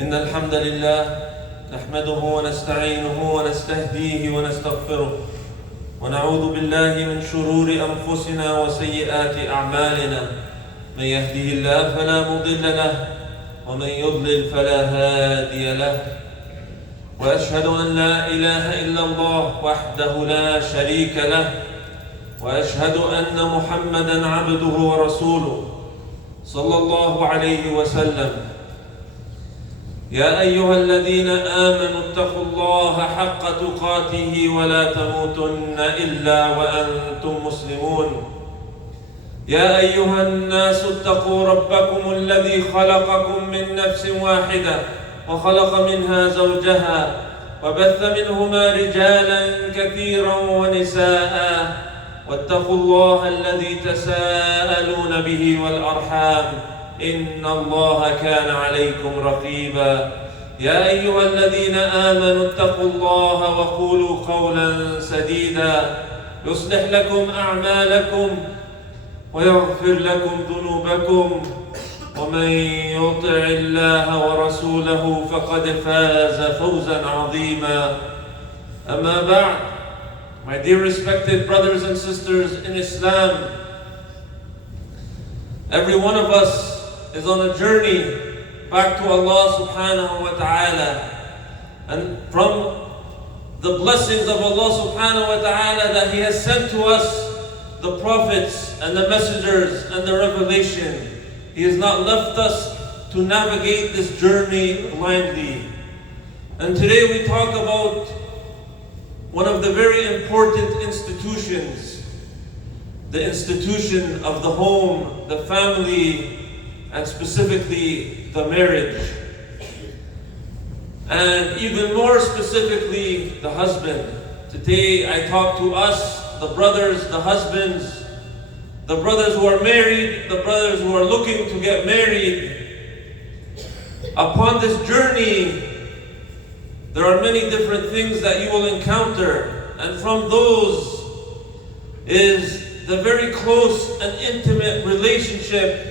إن الحمد لله نحمده ونستعينه ونستهديه ونستغفره ونعوذ بالله من شرور أنفسنا وسيئات أعمالنا من يهده الله فلا مضل له ومن يضلل فلا هادي له وأشهد أن لا إله إلا الله وحده لا شريك له وأشهد أن محمدا عبده ورسوله صلى الله عليه وسلم يا أيها الذين آمنوا اتقوا الله حق تقاته ولا تموتن إلا وأنتم مسلمون يا أيها الناس اتقوا ربكم الذي خلقكم من نفس واحدة وخلق منها زوجها وبث منهما رجالا كثيرا ونساء واتقوا الله الذي تساءلون به والأرحام إن الله كان عليكم رقيبا يا أيها الذين آمنوا اتقوا الله وقولوا قولا سديدا يصلح لكم أعمالكم ويغفر لكم ذنوبكم ومن يطع الله ورسوله فقد فاز فوزا عظيما أما بعد. My dear respected brothers and sisters in Islam, every one of us is on a journey back to Allah subhanahu wa ta'ala. And from the blessings of Allah subhanahu wa ta'ala that He has sent to us the prophets and the messengers and the revelation, He has not left us to navigate this journey blindly. And today we talk about one of the very important institutions, the institution of the home, the family, and specifically the marriage. And even more specifically, the husband. Today I talk to us, the brothers, the husbands, the brothers who are married, the brothers who are looking to get married. Upon this journey, there are many different things that you will encounter, and from those is the very close and intimate relationship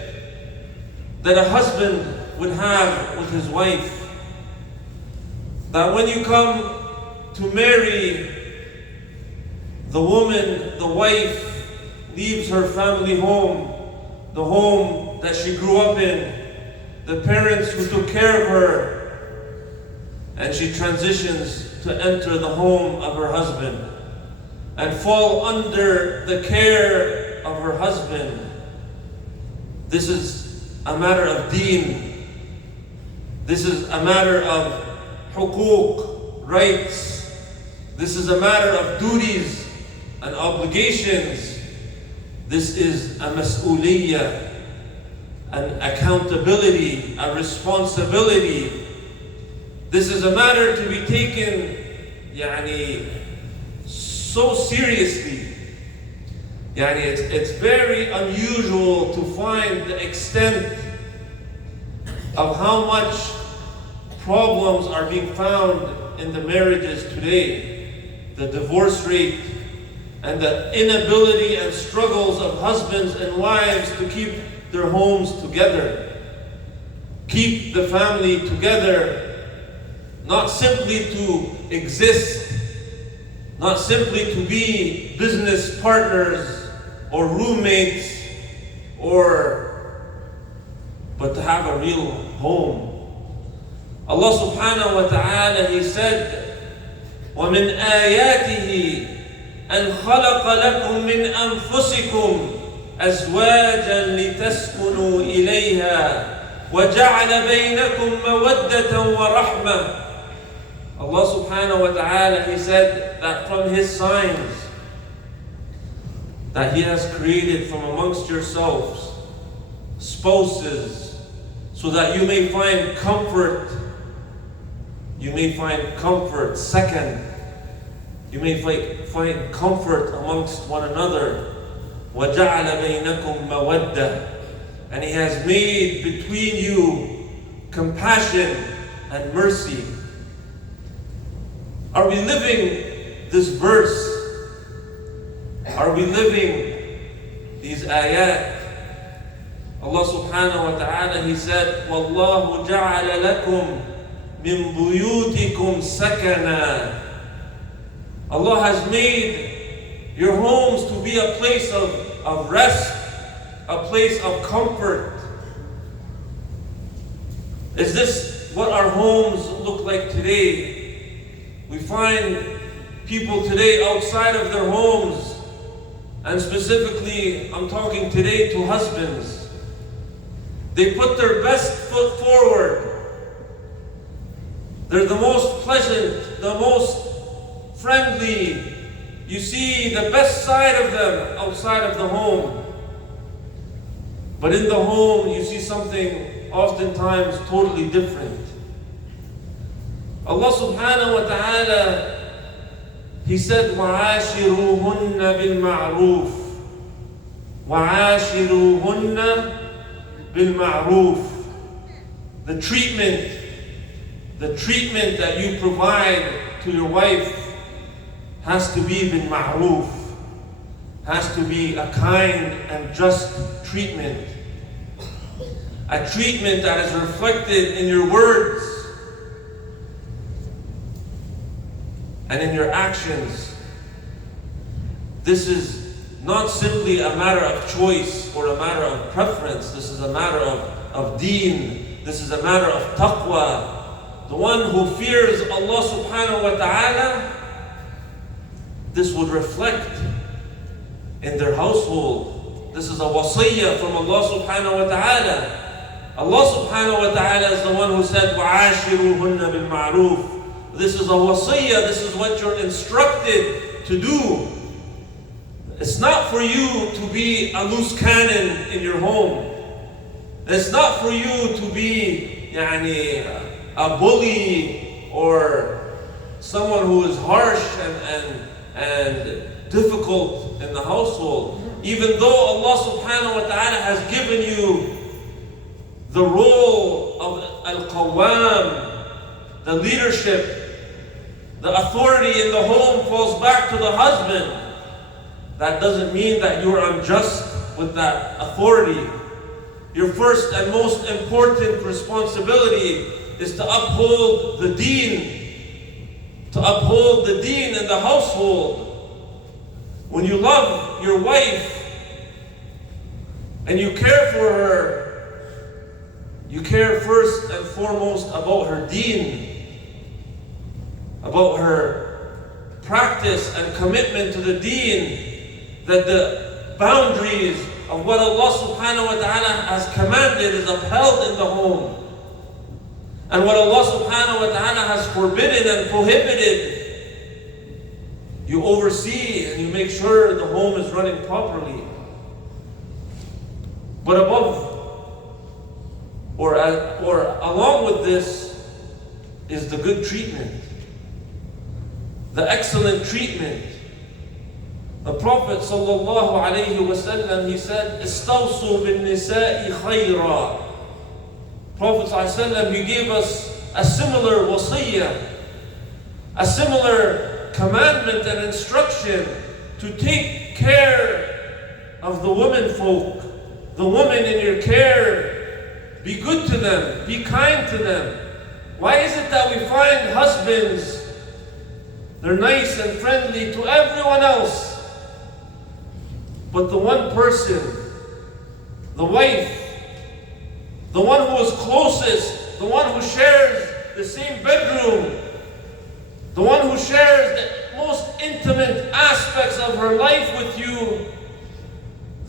that a husband would have with his wife. That when you come to marry, the woman, the wife, leaves her family home, the home that she grew up in, the parents who took care of her, and she transitions to enter the home of her husband and fall under the care of her husband. This is a matter of deen. This is a matter of hukuk, rights. This is a matter of duties and obligations. This is a mas'uliyah, an accountability, a responsibility. This is a matter to be taken so seriously. It's very unusual to find the extent of how much problems are being found in the marriages today. The divorce rate and the inability and struggles of husbands and wives to keep their homes together, keep the family together, not simply to exist, not simply to be business partners or roommates, but to have a real home. Allah subhanahu wa ta'ala, He said, وَمِنْ آيَاتِهِ أَنْ خَلَقَ لَكُم مِّنْ أَنفُسِكُمْ أَزْوَاجًا لِتَسْكُنُوا إِلَيْهَا وَجَعَلَ بَيْنَكُم مَّوَدَّةً وَرَحْمَةً. Allah subhanahu wa ta'ala, He said that from His signs that He has created from amongst yourselves spouses, so that you may find comfort. You may find comfort. Second, you may find comfort amongst one another. وَجَعَلَ بَيْنَكُمْ مَوَدَّةً. And He has made between you compassion and mercy. Are we living this verse? Are we living these ayat? Allah subhanahu wa ta'ala, He said, وَاللَّهُ جَعَلَ لَكُمْ مِن بُيُوتِكُمْ سَكَنًا. Allah has made your homes to be a place of rest, a place of comfort. Is this what our homes look like today? We find people today outside of their homes, and specifically I'm talking today to husbands. They put their best foot forward. They're the most pleasant, the most friendly. You see the best side of them outside of the home. But in the home, you see something oftentimes totally different. Allah subhanahu wa ta'ala, He said, وَعَاشِرُوهُنَّ بِالْمَعْرُوفِ وَعَاشِرُوهُنَّ بِالْمَعْرُوفِ. The treatment that you provide to your wife has to be bil ma'roof, has to be a kind and just treatment. A treatment that is reflected in your words and in your actions. This is not simply a matter of choice or a matter of preference. This is a matter of deen. This is a matter of taqwa. The one who fears Allah subhanahu wa ta'ala, this would reflect in their household. This is a wasiyah from Allah subhanahu wa ta'ala. Allah subhanahu wa ta'ala is the one who said, وَعَاشِرُوهُنَّ بِالْمَعْرُوفِ. This is a wasiyah, this is what you're instructed to do. It's not for you to be a loose cannon in your home. It's not for you to be a bully or someone who is harsh and difficult in the household. Even though Allah subhanahu wa ta'ala has given you the role of al-qawwam, the leadership, the authority in the home falls back to the husband. That doesn't mean that you're unjust with that authority. Your first and most important responsibility is to uphold the deen, to uphold the deen in the household. When you love your wife and you care for her, you care first and foremost about her deen, about her practice and commitment to the deen, that the boundaries of what Allah subhanahu wa ta'ala has commanded is upheld in the home. And what Allah subhanahu wa ta'ala has forbidden and prohibited, you oversee and you make sure the home is running properly. But above or along with this is the good treatment, the excellent treatment. The Prophet sallallahu alayhi wa sallam, he said, "Istawsu bin nisa'i khayra." Prophet sallallahu alayhi wa sallam, he gave us a similar wasiyah, a similar commandment and instruction to take care of the women folk, the women in your care. Be good to them, be kind to them. Why is it that we find husbands, they're nice and friendly to everyone else, but the one person, the wife, the one who is closest, the one who shares the same bedroom, the one who shares the most intimate aspects of her life with you,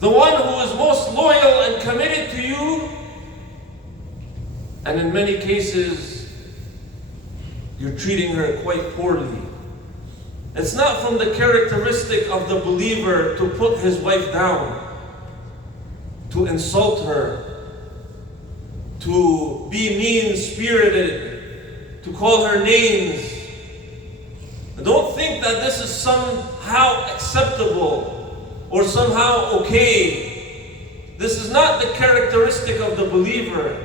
the one who is most loyal and committed to you, and in many cases, you're treating her quite poorly. It's not from the characteristic of the believer to put his wife down, to insult her, to be mean-spirited, to call her names. Don't think that this is somehow acceptable or somehow okay. This is not the characteristic of the believer.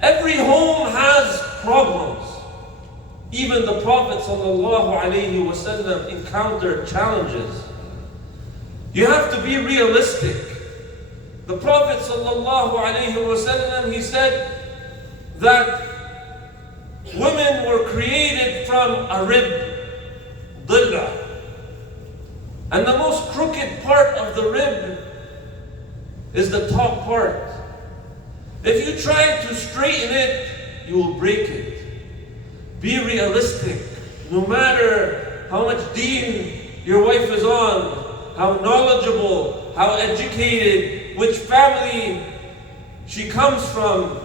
Every home has problems. Even the Prophet ﷺ encountered challenges. You have to be realistic. The Prophet ﷺ, he said that women were created from a rib, dhilla. And the most crooked part of the rib is the top part. If you try to straighten it, you will break it. Be realistic. No matter how much deen your wife is on, how knowledgeable, how educated, which family she comes from,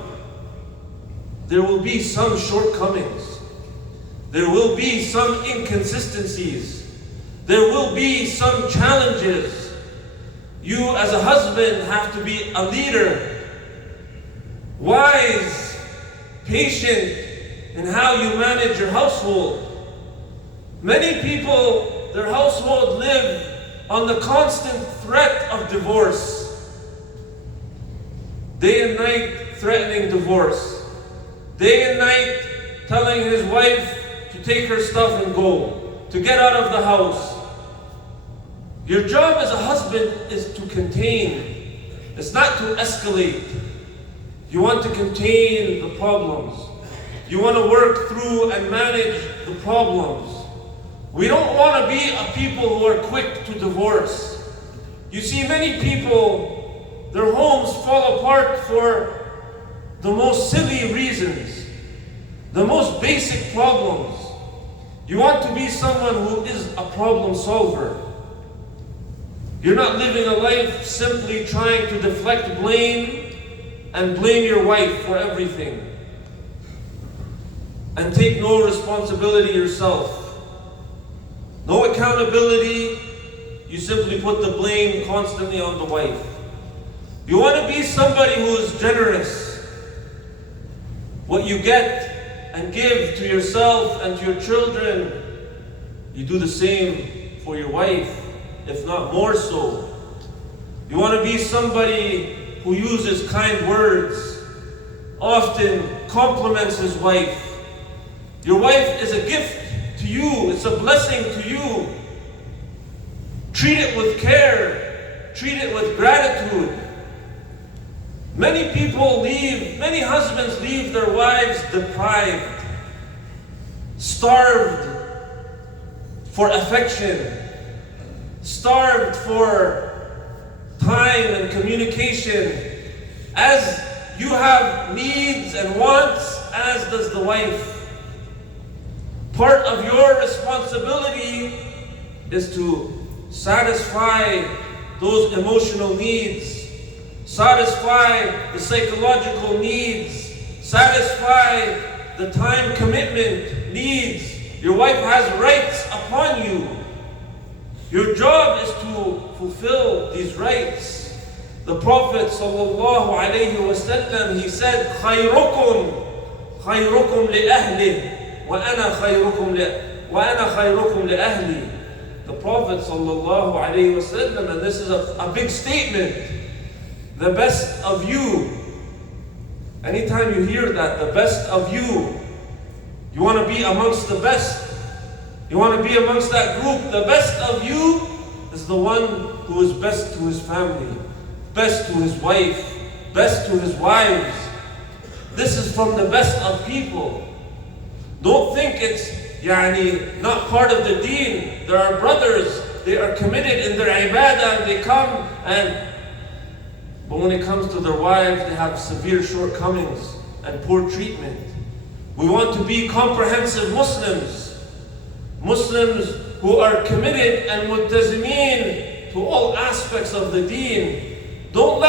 there will be some shortcomings. There will be some inconsistencies. There will be some challenges. You as a husband have to be a leader, wise, patient in how you manage your household. Many people, their household live on the constant threat of divorce. Day and night threatening divorce. Day and night telling his wife to take her stuff and go, to get out of the house. Your job as a husband is to contain. It's not to escalate. You want to contain the problems. You want to work through and manage the problems. We don't want to be a people who are quick to divorce. You see, many people, their homes fall apart for the most silly reasons, the most basic problems. You want to be someone who is a problem solver. You're not living a life simply trying to deflect blame and blame your wife for everything and take no responsibility yourself. No accountability. You simply put the blame constantly on the wife. You want to be somebody who is generous. What you get and give to yourself and to your children, you do the same for your wife, if not more so. You want to be somebody who uses kind words, often compliments his wife. Your wife is a gift to you, it's a blessing to you. Treat it with care, treat it with gratitude. Many husbands leave their wives deprived, starved for affection, starved for time and communication. As you have needs and wants, as does the wife. Part of your responsibility is to satisfy those emotional needs, satisfy the psychological needs, satisfy the time commitment needs. Your wife has rights upon you. Your job is to fulfill these rights. The Prophet ﷺ, he said, خَيْرُكُمْ لِأَهْلِهِ وَأَنَا خَيْرُكُمْ لِأَهْلِي. The Prophet ﷺ, and this is a big statement, the best of you. Anytime you hear that, the best of you, you want to be amongst the best. You want to be amongst that group. The best of you is the one who is best to his family, best to his wife, best to his wives. This is from the best of people. Don't think it's not part of the deen. There are brothers, they are committed in their ibadah and they come but when it comes to their wives, they have severe shortcomings and poor treatment. We want to be comprehensive Muslims. Muslims who are committed and multazimeen to all aspects of the deen. Don't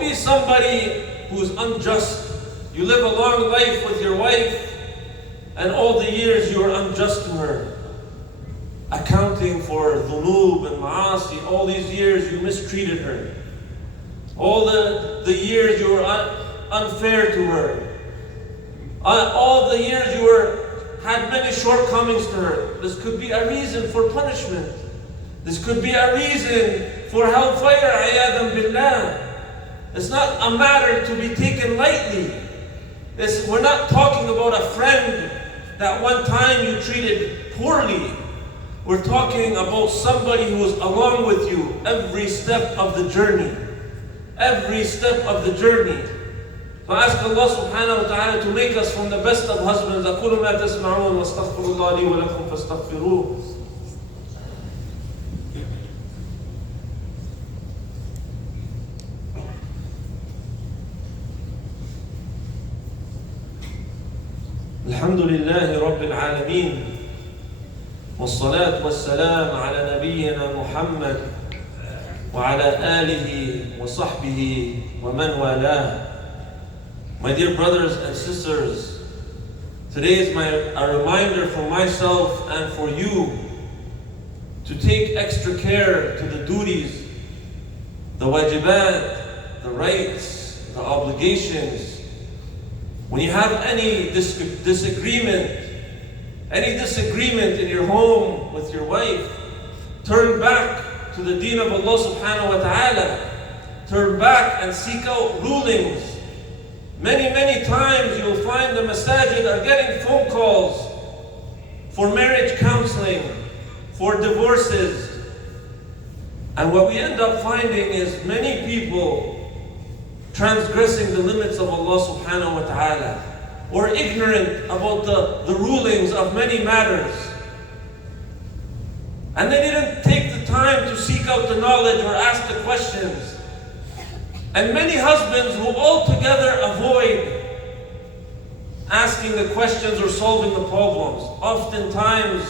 be somebody who's unjust. You live a long life with your wife and all the years you are unjust to her. Accounting for dhunub and ma'asi, all these years you mistreated her. All the years you were unfair to her. All the years you had many shortcomings to her. This could be a reason for punishment. This could be a reason for hellfire, ayadan billah. It's not a matter to be taken lightly. We're not talking about a friend that one time you treated poorly. We're talking about somebody who is along with you every step of the journey. Every step of the journey. So I ask Allah subhanahu wa ta'ala to make us from the best of husbands. أقول ما تسمعون واستغفر الله لي ولكم فاستغفروه. الحمد لله رب العالمين والصلاة والسلام على نبينا محمد وعلى آله وصحبه ومن والاه. My dear brothers and sisters, today is a reminder for myself and for you to take extra care to the duties, the wajibat, the rights, the obligations. When you have any disagreement in your home with your wife, turn back to the deen of Allah subhanahu wa ta'ala. Turn back and seek out rulings. Many times you'll find the masajid are getting phone calls for marriage counseling, for divorces. And what we end up finding is many people transgressing the limits of Allah subhanahu wa ta'ala, or ignorant about the rulings of many matters. And they didn't take the time to seek out the knowledge or ask the questions. And many husbands who altogether avoid asking the questions or solving the problems. Oftentimes,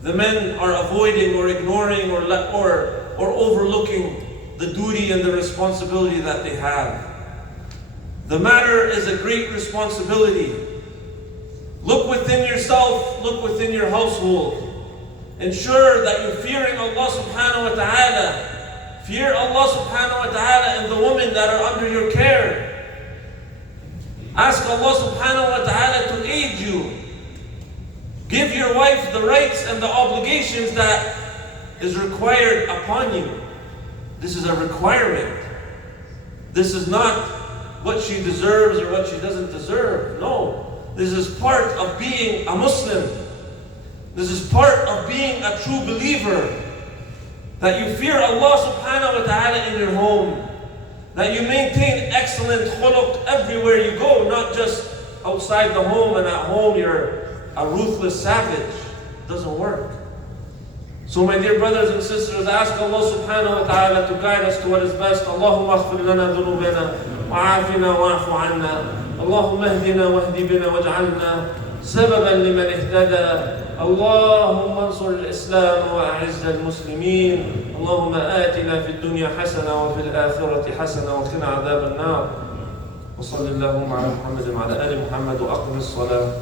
the men are avoiding or ignoring or overlooking the duty and the responsibility that they have. The matter is a great responsibility. Look within yourself, look within your household. Ensure that you're fearing Allah subhanahu wa ta'ala. Fear Allah subhanahu wa ta'ala and the women that are under your care. Ask Allah subhanahu wa ta'ala to aid you. Give your wife the rights and the obligations that is required upon you. This is a requirement. This is not what she deserves or what she doesn't deserve. No. This is part of being a Muslim. This is part of being a true believer. That you fear Allah subhanahu wa ta'ala in your home. That you maintain excellent khuluq everywhere you go, not just outside the home and at home you're a ruthless savage. It doesn't work. So my dear brothers and sisters, ask Allah subhanahu wa ta'ala to guide us to what is best. Allahumma aghfir lana dhunubana wa'afina wa'afu anna. Allahumma ahdina wahdi bina waj'alna sababan liman ihtada. Allahumma ansur al-Islam wa a'izz al-Muslimin. Allahumma atina fi dunya hasana wa fil akhirati hasana wa qina adhab an-nar. Wa sallallahu ala Muhammadin wa ala ali Muhammad wa aqim as-salah.